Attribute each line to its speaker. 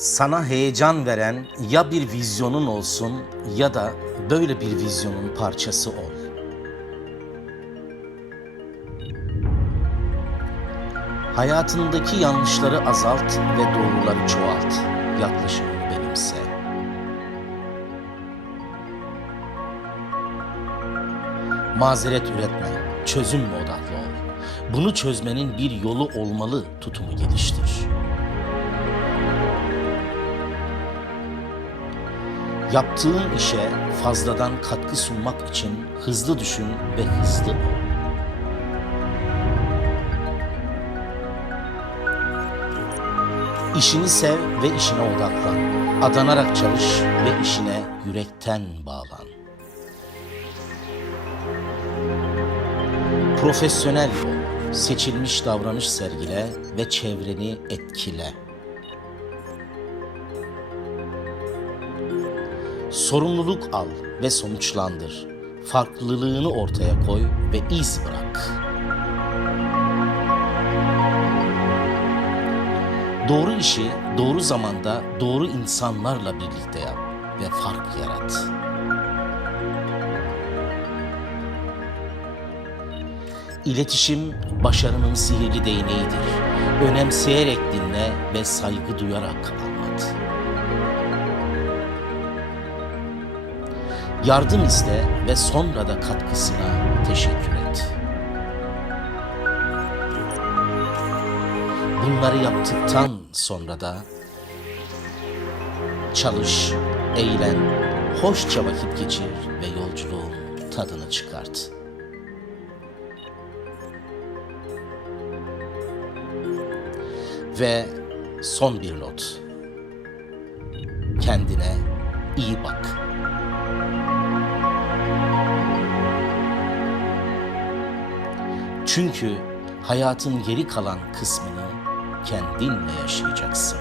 Speaker 1: Sana heyecan veren ya bir vizyonun olsun ya da böyle bir vizyonun parçası ol. Hayatındaki yanlışları azalt ve doğruları çoğalt. Yaklaşımını benimse. Mazeret üretme, çözüm odaklı ol. Bunu çözmenin bir yolu olmalı tutumu geliştir. Yaptığın işe fazladan katkı sunmak için hızlı düşün ve hızlı ol. İşini sev ve işine odaklan. Adanarak çalış ve işine yürekten bağlan. Profesyonel ol, seçilmiş davranış sergile ve çevreni etkile. Sorumluluk al ve sonuçlandır. Farklılığını ortaya koy ve iz bırak. Doğru işi doğru zamanda doğru insanlarla birlikte yap ve fark yarat. İletişim başarının sihirli değneğidir. Önemseyerek dinle ve saygı duyarak anlat. Yardım iste ve sonra da katkısına teşekkür et. Bunları yaptıktan sonra da çalış, eğlen, hoşça vakit geçir ve yolculuğun tadını çıkart. Ve son bir not. Kendine iyi bak. Çünkü hayatın geri kalan kısmını kendinle yaşayacaksın.